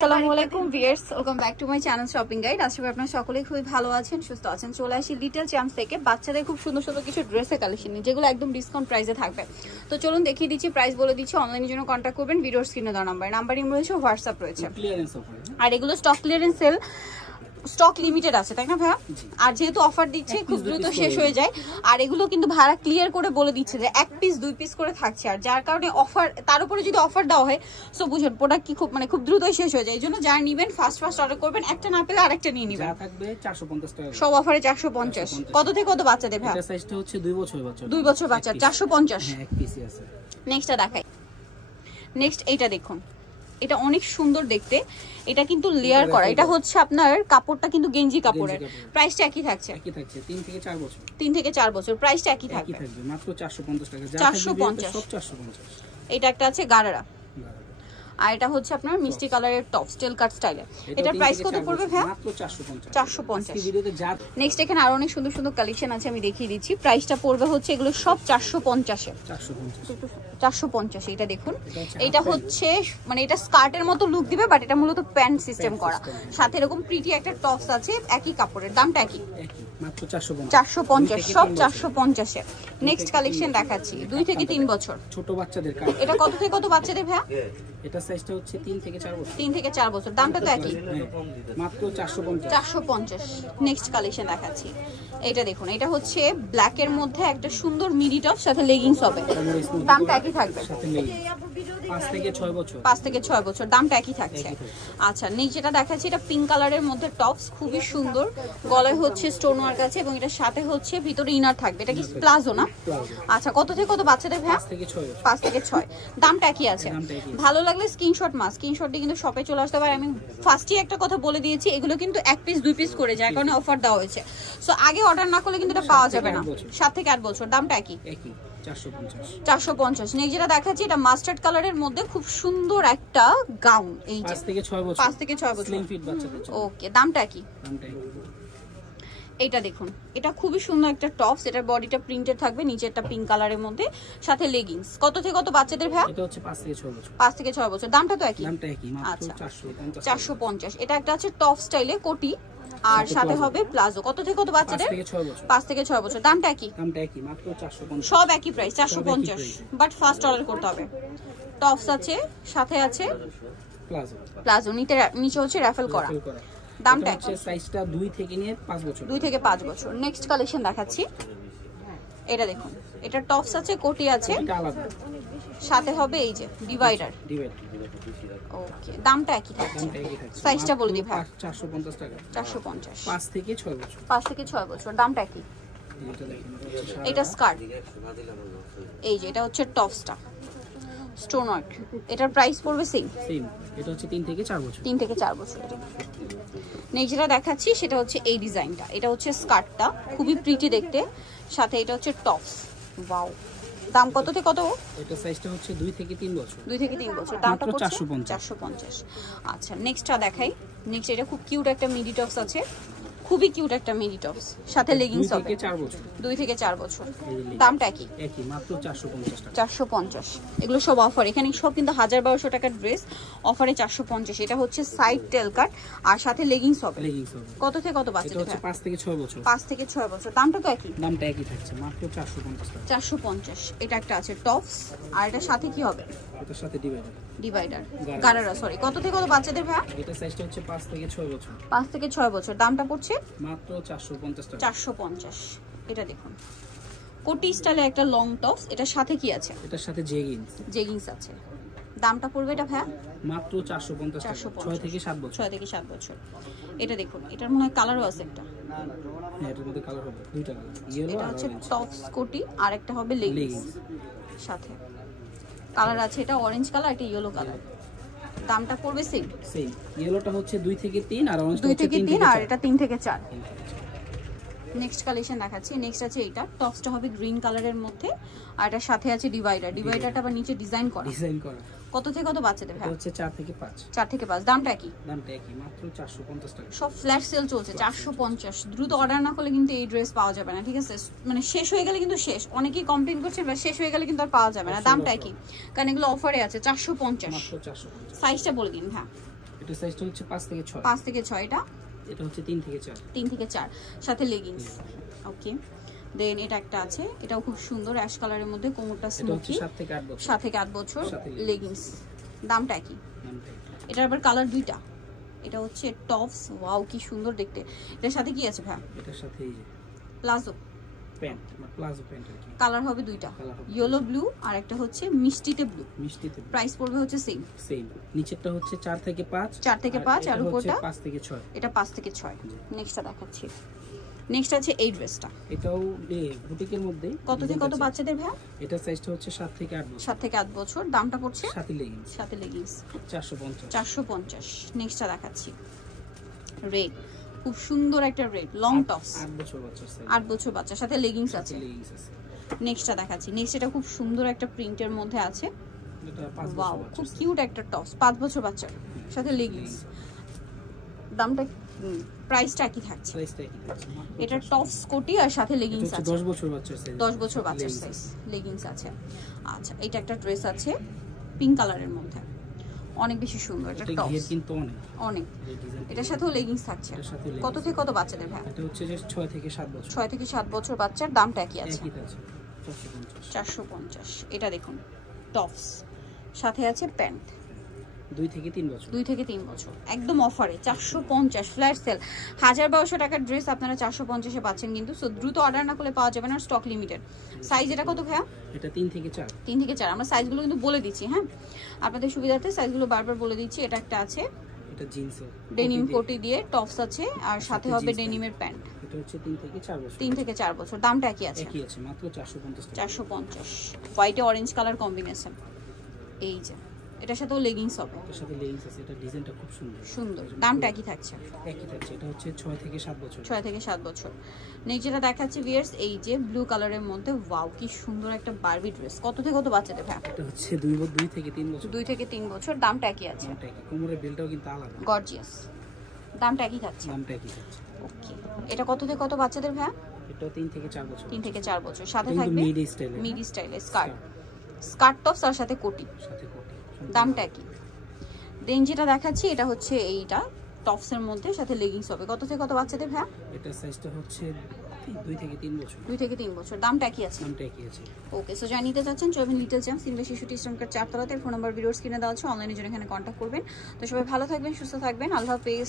আসসালামু আলাইকুম viewers, welcome back to my channel shopping guide. আশা করি আপনারা সকলেই খুবই ভালো আছেন, সুস্থ আছেন। চলে আসি লিটল চ্যাম্পস থেকে বাচ্চাদের খুব সুন্দর সুন্দর কিছু ড্রেসের কালেকশন নিয়ে, যেগুলো একদম ডিসকাউন্ট প্রাইসে থাকবে। তো চলুন দেখিয়ে দিচ্ছি, প্রাইস বলে দিচ্ছি। অনলাইনের জন্য কন্ট্যাক্ট করবেন, ভিডিওর স্ক্রিনে দেওয়া নাম্বারিং রয়েছে, হোয়াটসঅ্যাপ রয়েছে। আর এগুলো stock clearance sale, stock limited আছে, তাই না ভাইয়া? আর যেহেতু অফার দিচ্ছে খুব দ্রুত শেষ হয়ে যায়। আর এগুলো কিন্তু ভাড়া ক্লিয়ার করে বলে দিচ্ছে যে 1 পিস 2 পিস করে থাকছে। আর যার কারণে অফার, তার উপরে যদি অফার দেওয়া হয়, সো বুঝুন প্রোডাক্ট কি খুব দ্রুতই শেষ হয়ে যায়। এই জন্য যারা নেবেন ফার্স্ট অর্ডার করবেন, একটা না পেলে আরেকটা নিয়ে নেবেন। থাকবে 450 টাকা, সব অফারে 450। কত থেকে কত বাচ্চাদের ভাইয়া? এটা সাইজটা হচ্ছে 2 বছর বাচ্চা, 2 বছর বাচ্চা 450। হ্যাঁ, এক পিসই আছে। নেক্সটটা দেখাই। নেক্সট এইটা দেখুন, এটা অনেক সুন্দর দেখতে। এটা কিন্তু লেয়ার করা, এটা হচ্ছে আপনার কাপড়টা কিন্তু গেঞ্জি কাপড়ের। প্রাইসটা একই থাকছে? একই থাকছে, 3 থেকে 4 বছর। 3 থেকে 4 বছর, প্রাইসটা একই থাকবে, মাত্র 450 টাকা। 450 সব 450। এটা একটা আছে গারারা, আর এটা হচ্ছে আপনার মিষ্টি কালারের টপ স্টেল কাট স্টাইলে। এটার প্রাইস কত পড়বে ভাই? মাত্র 450। 450। এই ভিডিওতে যা নেক্সট এখানে আরো অনেক সুন্দর সুন্দর কালেকশন আছে, আমি দেখিয়ে দিচ্ছি। প্রাইসটা পড়বে হচ্ছে এগুলো সব 450 এ। 450 এটা দেখুন। এটা হচ্ছে মানে এটা স্কার্টের মতো লুক দিবে, বাট এটা মূলত প্যান্ট সিস্টেম করা। সাথে এরকম প্রিটি একটা টপস আছে, একই কাপড়ের, দামটা একই, মাত্র 450। 450 সব 450 এ। নেক্সট কালেকশন দেখাচ্ছি, 2 থেকে 3 বছর ছোট বাচ্চাদের। এটা কত থেকে কত বাচ্চাদের ভাই? এটা সাইজটা হচ্ছে 3 থেকে 4 বছর। 3 থেকে 4 বছর, দামটা তো একই, মাত্র 450। 450। নেক্সট কালেকশন দেখাচ্ছি, এটা দেখুন। এটা হচ্ছে ব্ল্যাক এর মধ্যে একটা সুন্দর মিডি টপ, সাথে লেগিংস হবে, দামটা একই থাকবে। 5 থেকে 6 বছর, 5 থেকে 6 বছর, দামটা একই থাকছে। আচ্ছা, নেক্সট যেটা দেখাচ্ছি, এটা পিঙ্ক কালারের মধ্যে টপস, খুবই সুন্দর। গলায় হচ্ছে স্টোন ওয়ার্ক আছে এবং এটার সাথে হচ্ছে ভিতরে ইনার থাকবে। এটা কি প্লাজো না? আচ্ছা, কত থেকে কত বাচ্চাদের ভাই? 5 থেকে 6, দামটা একই আছে। ভালো লাগলে স্ক্রিনশট স্ক্রিনশট দিয়ে কিন্তু শপে চলে আসতে পারে। আমি ফার্স্টই একটা কথা বলে দিয়েছি, এগুলো কিন্তু 1 পিস 2 পিস করে, যার কারণে অফার দেওয়া হয়েছে। সো আগে অর্ডার না করলে কিন্তু এটা পাওয়া যাবে না। 7 থেকে 8 বছর, দামটা একই, 450। নেক্সট যেটা দেখাচ্ছি, এটা মাস্টার্ড কালারের মধ্যে খুব সুন্দর একটা গাউন। এই যে 5 থেকে 6 বছর, 5 থেকে 6 বছর, স্লিম ফিট বাচ্চাদের। ওকে, দামটা একই। এটা দেখুন, এটা খুবই সুন্দর একটা টপস। এটার বডিটা প্রিন্টেড থাকবে, নিচে একটা পিঙ্ক কালারের মধ্যে, সাথে লেগিংস। কত থেকে কত বাচ্চাদের ভাই? এটা হচ্ছে 5 থেকে 6 বছর। 5 থেকে 6 বছর, দামটা তো একই, মাত্র 450। এটা একটা আছে টপ স্টাইলে কোটি, আর সাথে হবে প্লাজো। কত থেকে কত বাচ্চাদের? 5 থেকে 6 বছর, দামটা একই, মাত্র 450। সব একই প্রাইস, 450। বাট ফার্স্ট অর্ডার করতে হবে। টপস আছে, সাথে আছে প্লাজো, নিচে হচ্ছে রাফেল করা, দামটা হচ্ছে সাইজটা 2 থেকে নিয়ে 5 বছর, 2 থেকে 5 বছর। নেক্সট কালেকশন দেখাচ্ছি, এটা দেখুন। এটা টপস আছে, কোটি আছে, সাথে হবে এই যে ডিভাইডার। ওকে, দামটা একই থাকছে। সাইজটা বলে দিই ভাই, 450 টাকা, 450। 5 থেকে 6 বছর, 5 থেকে 6 বছর, দামটা একই। এটা স্কার্ট, এই যে এটা হচ্ছে টপসটা স্টোন ওয়ার্ক। এটার প্রাইস পড়বে সেম। এটা হচ্ছে 3 থেকে 4 বছর, 3 থেকে 4 বছর। নেক্সট যেটা দেখাচ্ছি সেটা হচ্ছে এই ডিজাইনটা। এটা হচ্ছে স্কার্টটা, খুবই প্রিটি দেখতে, সাথে এটা হচ্ছে টপস। ওয়াও, দাম কত থেকে কত? এটা সাইজটা হচ্ছে 2 থেকে 3 বছর, 2 থেকে 3 বছর, দামটা পড়ছে 450। আচ্ছা, নেক্সটটা দেখাই। নেক্সট এটা খুব কিউট একটা মিডি টপস আছে, খুবই কিউট একটা মিডি টপস, সাথে লেগিংস হবে। 2 থেকে 4 বছর, দামটা একই, মাত্র 450 টাকা, 450। এগুলো সব অফার, এখানে সব কিন্তু 1000-1200 টাকার ড্রেস, অফারে 450। এটা হচ্ছে সাইড টেল কাট, আর সাথে লেগিংস হবে। কত থেকে কত বাচ্চা? এটা হচ্ছে 5 থেকে 6 বছর, 5 থেকে 6 বছর, দামটা তো একই, দামটা একই থাকছে, মাত্র 450 টাকা, 450। এটা একটা আছে টপস, আর এটা সাথে কি হবে? এটার সাথে ডিভাইডার গারারা, সরি। কত থেকে কত বাচ্চাদের ভাই? এটা সাইজটা হচ্ছে 5 থেকে 6 বছর, 5 থেকে 6 বছর, দামটা পড়ছে মাত্র 450 টাকা, 450। এটা দেখুন, কোটি স্টাইলে একটা লং টপস। এটার সাথে কি আছে? এটার সাথে জেগিংস আছে, দামটা পড়বে এটা ভাই মাত্র 450 টাকা, 6 থেকে 7 বছর, 6 থেকে 7 বছর। এটা দেখুন, এটার মনে হয় কালারও আছে একটা। হ্যাঁ, এটার মধ্যে কালার হবে, দুইটা কালার, ইয়েলো এটা আর হচ্ছে অরেঞ্জ। টপস কোটি, আর একটা হবে লেগিংস সাথে। কালার আছে, এটা অরেঞ্জ কালার, এটা ইয়েলো কালার। দামটা পড়বে সেম। ইয়েলোটা হচ্ছে 2 থেকে 3, আর অরেঞ্জটা 2 হচ্ছে থেকে 3, আর এটা 3 থেকে 4। নেক্সট কালেকশন দেখাচ্ছি। নেক্সট আছে এইটা, টপসটা হবে গ্রিন কালারের মধ্যে, আর এটার সাথে আছে ডিভাইডারটা আবার নিচে ডিজাইন করা। কত থেকে কত বাচ্চাদের ভাই? এটা হচ্ছে 4 থেকে 5, 4 থেকে 5, দামটা একই, মাত্র 450 টাকা। সব ফ্ল্যাশ সেল চলছে, 450। দ্রুত অর্ডার না করলে কিন্তু এই ড্রেস পাওয়া যাবে না, ঠিক আছে? মানে শেষ হয়ে গেলে কিন্তু শেষ, অনেকেই কমপ্লেইন করছেন, বা শেষ হয়ে গেলে কিন্তু আর পাওয়া যাবে না। দামটা একই, কারণ এগুলো অফারে আছে, 450। সাইজটা বলে দিন। হ্যাঁ, এটা সাইজটা হচ্ছে 5 থেকে 6। 5 থেকে 6, এটা হচ্ছে 3 থেকে 4। 3 থেকে 4, সাথে লেগিংস। ওকে, দেন এটা একটা আছে, এটাও খুব সুন্দর অ্যাশ কালারের মধ্যে, কোমরটা এটা হচ্ছে স্মোকি, 7 থেকে 8 বছর। 7 থেকে 8 বছর, সাথে লেগিংস। দামটা কি? এটার আবার কালার দুইটা, এটা হচ্ছে টপস। ওয়াও কি সুন্দর দেখতে। এটার সাথে কি আছে ভাই? এটার সাথে এই যে প্লাজো প্যান্ট, মানে প্লাজো প্যান্ট আর কি। কালার হবে দুইটা, কালার হবে ইয়েলো ব্লু আর একটা হচ্ছে মিষ্টিতে ব্লু। মিষ্টিতে প্রাইস পড়বে হচ্ছে সেম। নিচেরটা হচ্ছে 4 থেকে 5, 4 থেকে 5 আর উপরটা 5 থেকে 6। এটা 5 থেকে 6। নেক্সটটা দেখাচ্ছি। নেক্সট আছে এই ড্রেসটা, এটাও বুটিকের মধ্যে। কত থেকে কত বাচ্চাদের ভাই? এটা সাইজটা হচ্ছে 7 থেকে 8 বছর। 7 থেকে 8 বছর। দামটা পড়ছে সাথে লেগিংস। 450। 450। নেক্সটটা দেখাচ্ছি রেড, খুব সুন্দর একটা রেড লং টপস। 8 বছর বাচ্চার সাইজ। 8 বছর বাচ্চার সাথে লেগিংস আছে। লেগিংস আছে। নেক্সটটা দেখাচ্ছি। নেক্সট এটা খুব সুন্দর একটা প্রিন্টের মধ্যে আছে। এটা 5 ওয়াও বছর খুব বাচ্চার। কিউট একটা টপস, 5 বছর বাচ্চার সাথে লেগিংস। দামটা প্রাইসটা কি থাকছে? সাইজটা কি থাকছে? এটা টপস কোটি আর সাথে লেগিংস আছে। 10 বছর বাচ্চার সাইজ। 10 বছর বাচ্চার সাইজ, লেগিংস আছে। আচ্ছা, এটা একটা ড্রেস আছে পিঙ্ক কালারের মধ্যে, অনেক বেশি সুন্দর এটা এটা টপস, ঘের কিন্তু অনেক। অনেক। এটার সাথেও লেগিংস থাকছে। এটার সাথে কত থেকে কত বাচ্চাদের ভাই? এটা হচ্ছে যে 6 থেকে 7 বছর। 6 থেকে 7 বছর বাচ্চার। দামটা কি আছে? একই আছে 450। 450। এটা দেখুন টপস, সাথে আছে প্যান্ট। 2 থেকে 3 বছর। 2 থেকে 3 বছর, একদম অফারে 450 ফ্ল্যাট সেল। 1200 টাকার ড্রেস আপনারা 450-এ পাচ্ছেন কিন্তু। সো দ্রুত অর্ডার না করলে পাওয়া যাবে না, স্টক লিমিটেড। সাইজ এটা কত ভাইয়া? এটা 3 থেকে 4। 3 থেকে 4। আমরা সাইজগুলো কিন্তু বলে দিচ্ছি, হ্যাঁ আপনাদের সুবিধার্থে সাইজগুলো বারবার বলে দিচ্ছি। এটা একটা আছে এটা জিন্সের ডেনিম কোটি দিয়ে টপস আছে আর সাথে হবে ডেনিমের প্যান্ট। এটা হচ্ছে 3 থেকে 4 বছর। 3 থেকে 4 বছর। দামটা কি আছে? একই আছে, মাত্র 450 টাকা। 450। হোয়াইটে অরেঞ্জ কালার কম্বিনেশন। এই যে এটার সাথেও লেগিংস হবে। এর সাথে লেগিংস আছে। এটা ডিজাইনটা খুব সুন্দর। সুন্দর। দামটা কি থাকছে? একই থাকছে। এটা হচ্ছে 6 থেকে 7 বছর। 6 থেকে 7 বছর। নেক্সট যেটা দেখাচ্ছি ভিউয়ার্স, এই যে ব্লু কালারের মধ্যে, ওয়াও কি সুন্দর একটা বারবি ড্রেস। কত থেকে কত বাচ্চাদের ভাই? এটা হচ্ছে 2 থেকে 3 বছর। 2 থেকে 3 বছর। দামটা কি আছে? দামটা একই। কোমরের বেলটাও কিন্তু আলাদা। গর্জিয়াস। দামটা কি থাকছে? দামটা একই থাকছে। ওকে, এটা কত থেকে কত বাচ্চাদের ভাই? এটা 3 থেকে 4 বছর। 3 থেকে 4 বছর। সাথে কিন্তু থাকবে মিডি স্টাইলে। মিডি স্টাইলে স্কার্ট টপস আর সাথে কোটি। সাথে কোটি। দামটা কি? দেন যেটা দেখাচ্ছি এটা হচ্ছে এইটা টপসের মধ্যে, সাথে লেগিংস হবে। কত থেকে কত বাচ্চাদের ভাই? এটা সাইজটা হচ্ছে 2 থেকে 3 বছর। 2 থেকে 3 বছর। দামটা কি আছে? দামটা একই আছে। ওকে, সো যারা নিতে চাচ্ছেন চলবেন লিটল চ্যাম্প সিনবে শিশুটি স্টোনকার 4 তলাতে। ফোন নাম্বার ভিডিওর স্ক্রিনে দেওয়া আছে, অনলাইনে জন্য এখানে কন্ট্যাক্ট করবেন। তো সবাই ভালো থাকবেন, সুস্থ থাকবেন, আল্লাহ হাফেজ।